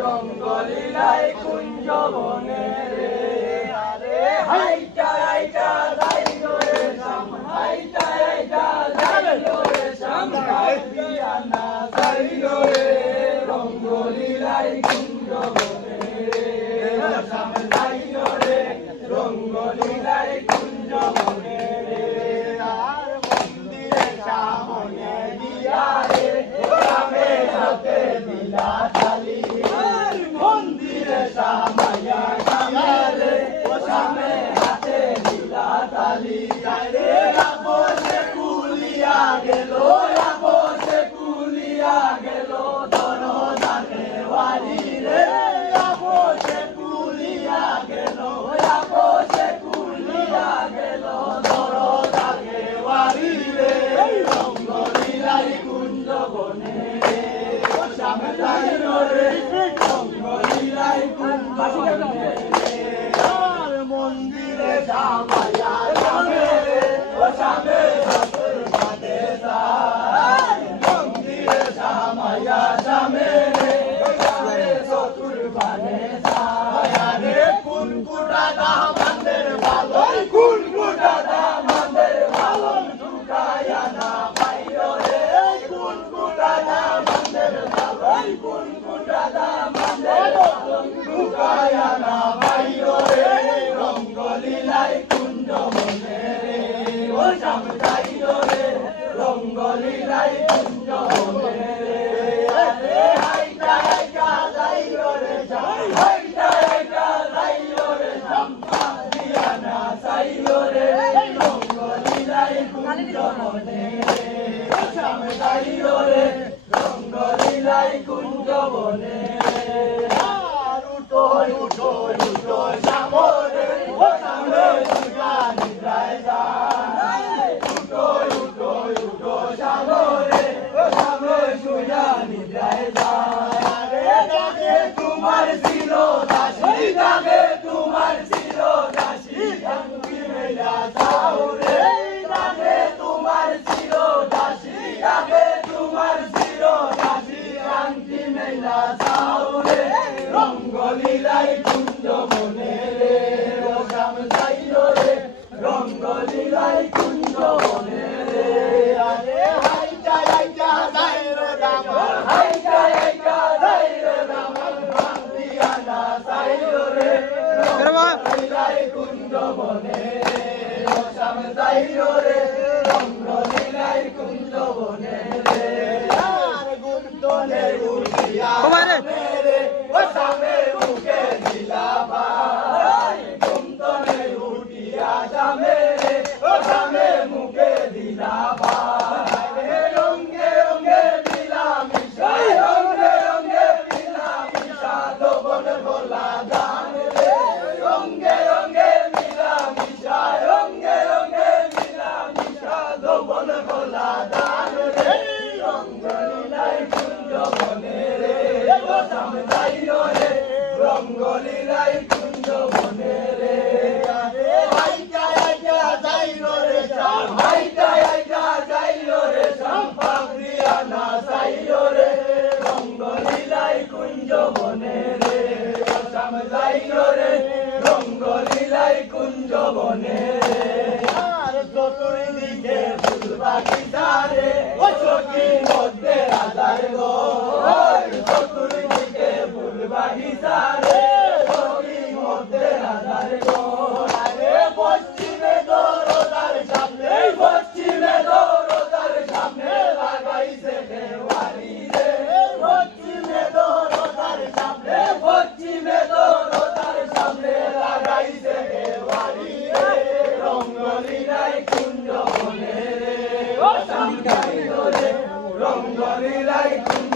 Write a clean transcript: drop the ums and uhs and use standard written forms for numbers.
রঙ্গলীলাই কুঞ্জ বনে রে আরে হাইটা হাইটা যাইলো রে শ্যাম হাইটা হাইটা যাইলো রে শ্যাম কাপিয়ানা যাইলো রে রঙ্গলীলাই কুঞ্জ বনে রে শ্যাম যাইলো রে রঙ্গলীলাই কুঞ্জ বনে রে আর মন্দিরে সামনে দিয়া রে রামে হাতে দিলা তালি মন্দিরে সামায়া সামনে ও সামনে হাতে দিলা তালি রে আপসে কুলিয়া গেল আপসে কুলিয়া গেল দরদানে ওয়ারি রে আপসে কুলিয়া গেল আপসে কুলিয়া গেল দরদানে ওয়ারি রে রঙ্গলীলাই কুঞ্জ বনে রে ও সামনে যাইলো রে রঙ্গলীলাই কুঞ্জ বনে রে আর মন্দিরে সামায়া সামনে রে ও সামনে হাতের বাদে যায় মন্দিরে সামায়া সামনে রে ও সামনে চতুর বাদে যায় রে কুনকুটা দামানের বালন কুনকুটা দামানের বালন ঢুকায়া না পাইলো রে কুনকুটা দামানের বালন কুনকুটা দামানের বালন ঢুকায়া না পাইলো রে রঙ্গলীলাই কুঞ্জ বনে রে ও শ্যাম যাইলো রে রঙ্গলীলাই কুঞ্জ বনে রে আরে হাইটা হাইটা যাইলো রে শ্যাম হাইটা হাইটা যাইলো রে শ্যাম কাপিয়ানা যাইলো রে রঙ্গলীলাই কুঞ্জ বনে রে ও শ্যাম যাইলো রে রঙ্গলীলাই কুঞ্জ বনে রে আর উঠো উঠো উঠো সামনে ও সামনে সুজা নিদ্রায় যায় উঠো উঠো উঠো সামনে ও সামনে সুজা নিদ্রায় যায় আরে ডাকে তোমার ছিল দাসী ডাকে তোমার ছিল দাসী আঙ্কি মেলা যাও রে ডাকে তোমার ছিল দাসী ডাকে তোমার ছিল দাসী আঙ্কি মেলা যাও রে রঙ্গলীলাই কুঞ্জ বনে রে ও শ্যাম যাইলো রে রঙ্গলীলাই কুঞ্জ বনে রে আরে হাইটা হাইটা যাইলো রাম হাইটা হাইটা যাইলো রাম কাপিয়ানা যাইলো রে রঙ্গলীলাই কুঞ্জ বনে রে ও শ্যাম যাইলো রে রঙ্গলীলাই কুঞ্জ বনে রে আর গুন্তনে উঠিয়া রে ও সামনে মুখে দিলা ভাই গুন্তনে উঠিয়া সামনে রে ও সামনে মুখে দিলা ভাই রঙ্গে রঙ্গে দিলা মিশা রঙ্গে রঙ্গে দিলা মিশা লবণ ভোলা দান রে রঙ্গে রঙ্গে দিলা মিশা রঙ্গে রঙ্গে দিলা মিশা লবণ ভোলা দান রে রঙ্গলীলাই কুঞ্জ বনে রে ও শ্যাম যাইলো রে রঙ্গলীলাই কুঞ্জ বনে রে আরে হাইটা হাইটা যাইলো রে শ্যাম হাইটা হাইটা যাইলো রে শ্যাম কাপিয়ানা যাইলো রে রঙ্গলীলাই কুঞ্জ বনে রে ও শ্যাম যাইলো রে রঙ্গলীলাই কুঞ্জ বনে রে আর চতুর্দিকে ফুল বাগিচা রে ও চকির মধ্যে রাজার ঘর চতুর্দিকে ফুল বাগিচা রে চকির মধ্যে রাজার ঘর আরে পশ্চিমে দরজার সামনে পশ্চিমে দরজার সামনে লাগাইছে দেওয়ারি রে পশ্চিমে দরজার সামনে পশ্চিমে দরজার সামনে লাগাইছে দেওয়ারি রে রঙ্গলীলাই কুঞ্জ বনে রে ও শ্যাম যাইলো রে রঙ্গলীলাই কুঞ্জ